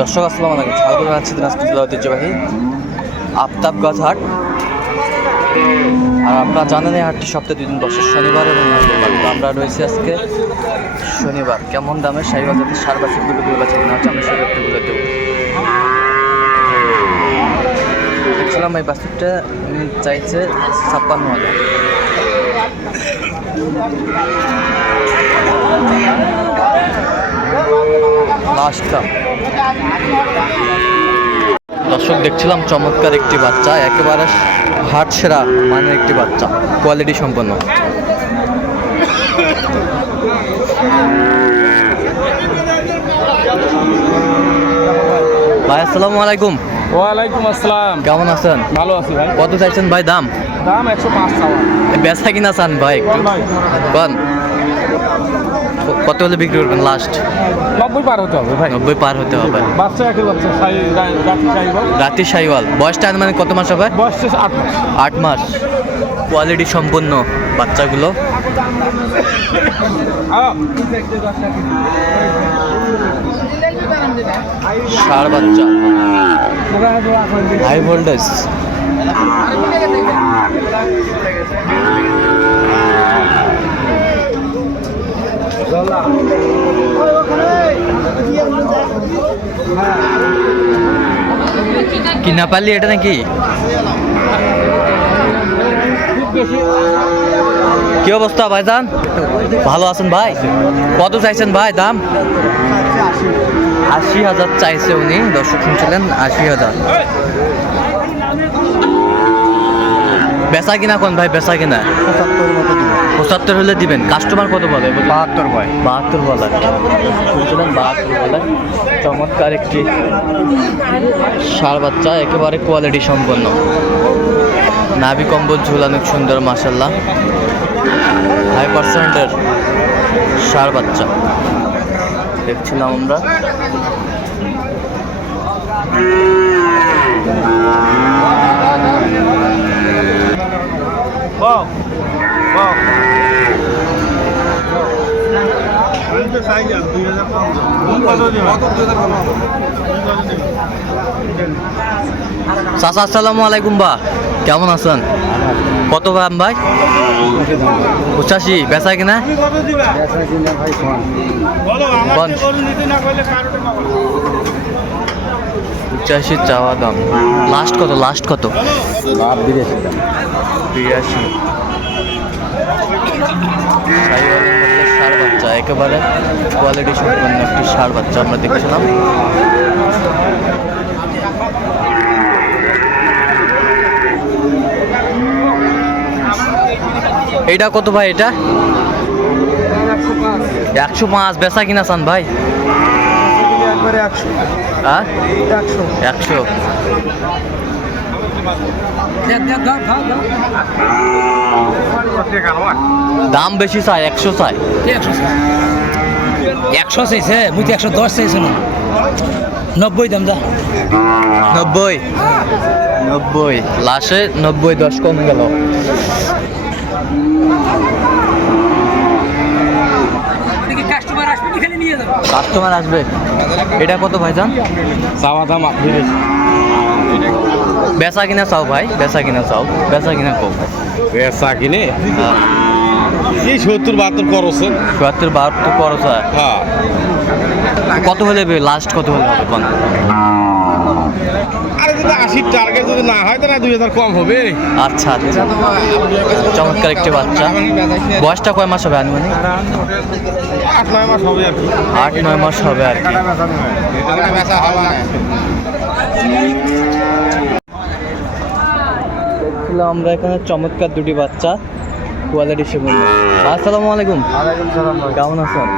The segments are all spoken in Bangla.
দর্শক, আসসালাম আলাইকুম। স্বাগত জানাচ্ছি দিনাজপুর জেলা ঐতিহ্যবাহী আফতাবগঞ্জ হাট। আর আপনারা জানেন এই হাটটি সপ্তাহে দুই দিন বসে, শনিবার এবং আমরা রয়েছি আজকে শনিবার। কেমন দামে সাইবার জাতের সার বাছুরগুলো গুলো বাচ্চা কেনা হচ্ছে আমরা সেই বলে দেবো দেখছিলাম এই বাছুরটা চাইছে ছাপ্পান্ন হাজার। লাস্ট দাম দর্শক দেখছিলাম চমৎকার একটি বাচ্চা একেবারে হাট সেরা মানের একটি বাচ্চা কোয়ালিটি সম্পন্ন। ভাই আসসালামু আলাইকুম। ওয়ালাইকুম আসসালাম। কেমন আছেন? ভালো আছি ভাই। কত চাইছেন ভাই দাম? দাম একশো পাঁচ বেচা কিনা চান ভাই একটু। ভাই। কন কত হলে বিক্রি করবেন লাস্ট নব্বই পার হতে হবে ভাই। নব্বই পার হতে হবে। বাচ্চা একই বাচ্চা রাতি সাইওয়াল। বয়সটা মানে কত মাস হবে? বয়স আট মাস। আট মাস। কোয়ালিটি সম্পন্ন বাচ্চাগুলো। ষাড় বাচ্চা। হাই ভোল্টেজ কি নেপালি এটা নাকি? কি অবস্থা ভাইজান? ভালো আছেন ভাই? কত চাইছেন ভাই দাম? আশি হাজার চাইছে উনি। দর্শক শুনছিলেন, আশি হাজার। বেচা কিনা কোন ভাই? বেচা কিনা? পঁচাত্তর হলে দিবেন। কাস্টমার কত বলে? বাহাত্তর ভাই বাহাত্তর বলে। শুনছিলেন বাহাত্তর বলে। চমৎকার একটি ষাড় বাচ্চা একেবারে কোয়ালিটি সম্পন্ন। নাভি কম্বল ঝুল অনেক সুন্দর মাসাল্লাহ হাই পার্সেন্টের ষাড় বাচ্চা। দেখছিলাম আমরা। চাচা আসসালামু আলাইকুম বা। কেমন আছেন? কত দাম ভাই? পঁচাশি। বেচা কিনা। পঁচাশি চাওয়া দাম। লাস্ট কত? লাস্ট কত? বিরাশি। বাচ্চা একেবারে কোয়ালিটি সম্পন্ন একটি সার বাচ্চা আমরা দেখছিলাম। এইটা কত ভাই এটা? একশো পাঁচ। বেচা কিনা চান ভাই? হ্যাঁ? একশো। দাম বেশি চাই একশো চাই। একশো চাইছে মুই তো একশো দশ চাইছিল নব্বই দাম দা নব্বই। নব্বই। লাস্টে নব্বই দশ কম গেল। কাস্টমার আসবে এখানে নিয়ে যাব কাস্টমার আসবে। এটা কত ভাই যান চাওয়া দাম আপনি। বেচা কিনা চাও ভাই? বেচা কিনা চাও। বেচা কিনা কম বেচা কিনে? এই সত্তর বাহাত্তর করছেন চুয়াত্তর বাহাত্তর খরচ হয়। হ্যাঁ। কত হলে লাস্ট কত হলে হবে কোন আরে যদি আশির টার্গেট যদি না হয় তাহলে দুই হাজার কম হবে। আচ্ছা আচ্ছা। চমৎকার একটি বাচ্চা। বয়সটা কয় মাস হবে আনুমানিক? আট নয় মাস হবে আর কি। আট নয় মাস হবে আর কি। দেখছিলাম আমরা এখানে চমৎকার দুটি বাচ্চা কোয়ালিটি সেগুন আসসালামু আলাইকুম। কেমন আছেন?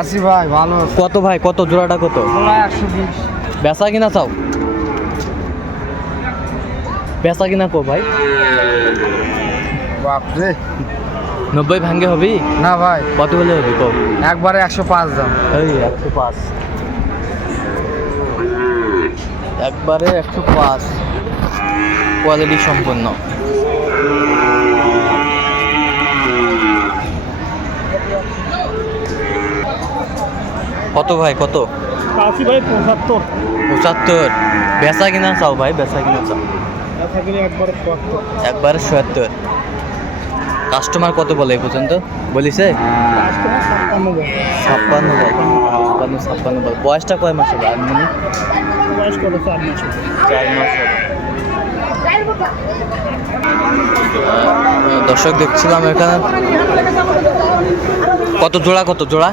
আসি ভাই ভালো। কত ভাই? কত? জোড়াটা কত? বেচা কিনা চাও? বেচা কিনা কো ভাই? বাপরে। নব্বই ভাঙ্গে হবি? না ভাই। কত হলে হবি কো? একবারে একশো পাঁচ দাম। এই একশো পাঁচ। একবারে একশো পাঁচ। কোয়ালিটি সম্পন্ন। কত ভাই কত? ভাই পঁচাত্তর। পঁচাত্তর। বেচা কিনা চাও ভাই বেচা কিনা চাও? একবারে ছয়াত্তর কাস্টমার কত বলে এই পর্যন্ত? বলিছে? ছাপ্পান্ন বলে। ছাপ্পান্ন ছাপ্পান্ন বলে। বয়সটা কয় মাস কত? চার মাস দর্শক দেখছিলাম এখানে। কত জোড়া কত জোড়া?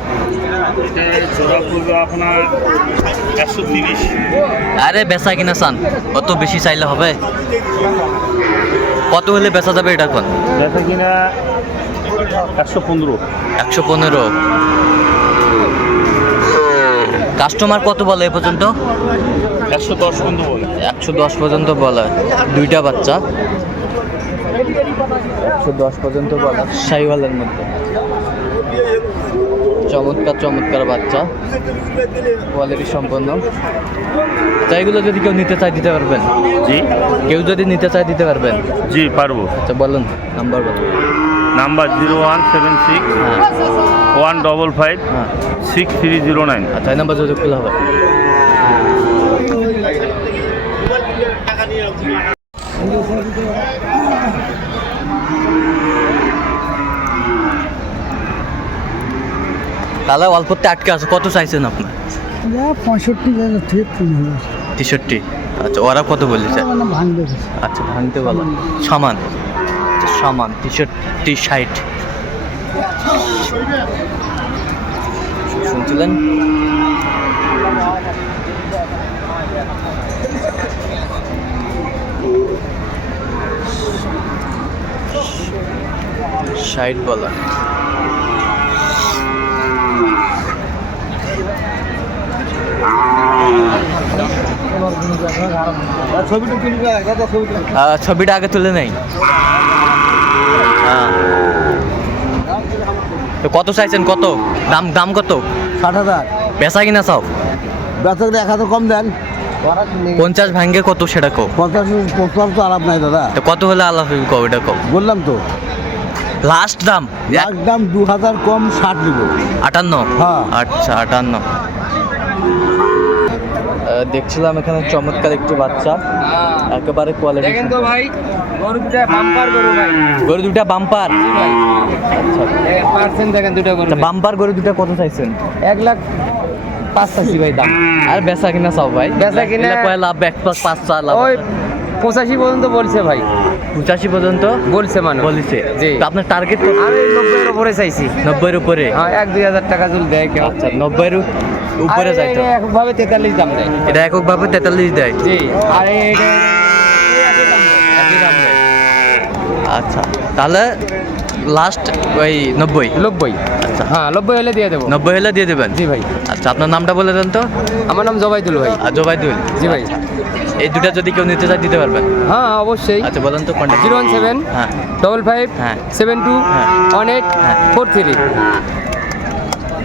আরে বেচা কিনা চান। কত বেশি চাইলে হবে? কত হলে বেচা যাবে এটা কোন ব্যবসা কিনা একশো পনেরো। একশো পনেরো। কাস্টমার কত বলে এ পর্যন্ত? একশো দশ পর্যন্ত বলে। একশো দশ পর্যন্ত বলা। দুইটা বাচ্চা? একশো দশ পর্যন্ত বলা। সাইওয়ালের মধ্যে। চমৎকার চমৎকার বাচ্চা। কোয়ালিটি সম্পন্ন। এগুলো যদি কেউ নিতে চায় দিতে পারবেন? জি। কেউ যদি নিতে চায় দিতে পারবেন? জি পারব। আচ্ছা বলুন নাম্বার বলুন। Number zero one seven six হ্যাঁ। ওয়ান ডবল ফাইভ হ্যাঁ। Six three zero nine. আচ্ছা এই নাম্বার যোগাযোগ করলে হবে। তাহলে অল্পতে আটকে আছে কত চাইছেন আপনার পঁয়ষট্টি তেষট্টি। আচ্ছা ওরা কত বলেছে? আচ্ছা ভাঙতে বলো। সমান। সমান তেষট্টি ষাট শুনছিলেন? ষাট বলা। ছবিটা আগে তুলে নেই। তো কত চাইছেন? কত? দাম দাম কত? ষাট হাজার। বেচা কিনা চাও বেচা এক হাজার কম দেন। পঞ্চাশ ভাঙ্গে কত সেটা কো পঞ্চাশ পঞ্চাশ তো আলাপ নাই দাদা। তো কত হলে আলাপ হইব কো এটা কো বললাম তো। লাস্ট দাম? এক- দাম দু হাজার কম ষাট নিব আটান্ন? হ্যাঁ। আচ্ছা আটান্ন। দেখছিলাম এখানে চমৎকার একটু বাচ্চা। একেবারে কোয়ালিটি দেখেন তো ভাই গরু দুটা বাম্পার গরু ভাই। গরু দুটা বাম্পার আচ্ছা। পার্সেন্ট দেখেন দুটা গরু বাম্পার গরু দুটা কত চাইছেন? এক লাখ পাঁচ চাইছি ভাই দাম। আর বেচা কিনা চাও ভাই। বেচা কিনা- লাভ? এক প্লাস পাঁচ চার লাভ ওই পঁচাশি পর্যন্ত বলছে ভাই। পঁচাশি পর্যন্ত? বলছে মানুষ। বলিছে। জি। তো আপনার টার্গেট আমি নব্বইয়ের উপরে চাইছি। নব্বইয়ের উপরে? হ্যাঁ এক দুই হাজার টাকা জুল দেয় কেউ। আচ্ছা নব্বইয়ের উপরে যাইতো এককভাবে তেতাল্লিশ দাম দেয়। এটা এককভাবে তেতাল্লিশ দেয়? জি আর এটা আচ্ছা তাহলে লাস্ট ওই নব্বই? নব্বই। আচ্ছা। হ্যাঁ নব্বই হলে দিয়ে দেবো। নব্বই হলে দিয়ে দেবেন? জি ভাই। আচ্ছা আপনার নামটা বলে দেন তো। আমার নাম জবাইদুল ভাই। আর জোবাইদুল। জি ভাই। এই দুটা যদি কেউ নিতে চায় দিতে পারবেন হ্যাঁ অবশ্যই। আচ্ছা বলেন তো কন্ট্যাক্ট জিরো ওয়ান সেভেন হ্যাঁ। ডবল ফাইভ হ্যাঁ। সেভেন টু হ্যাঁ। ওয়ান এইট হ্যাঁ। Four three.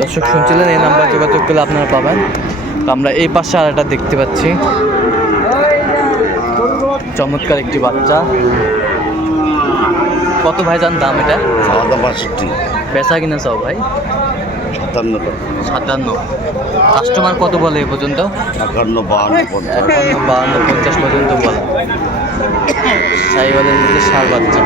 দর্শক শুনছিলেন এই নাম্বার যোগাযোগ করলে আপনারা পাবেন। তো আমরা এই পাশে আর একটা দেখতে পাচ্ছি। চমৎকার একটি বাচ্চা। কত ভাই জান দাম এটা? সাদা বাষট্টি বেচা কিনা চাও ভাই? সাতান্ন সাতান্ন। কাস্টমার কত বলে এ পর্যন্ত? একান্ন বাহান্ন পঞ্চাশ। বাহান্ন পঞ্চাশ পর্যন্ত বলে। সাইবালের মধ্যে সার বাচ্চা।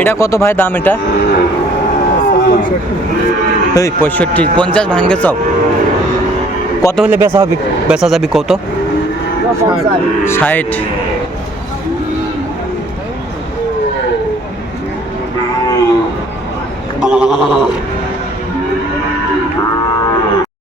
এটা কত ভাই দাম এটা? এই পঁয়ষট্টি পঞ্চাশ ভাঙ্গে চাও কত হলে বেচা হবে? বেচা যাবি কত? ষাট। Oh,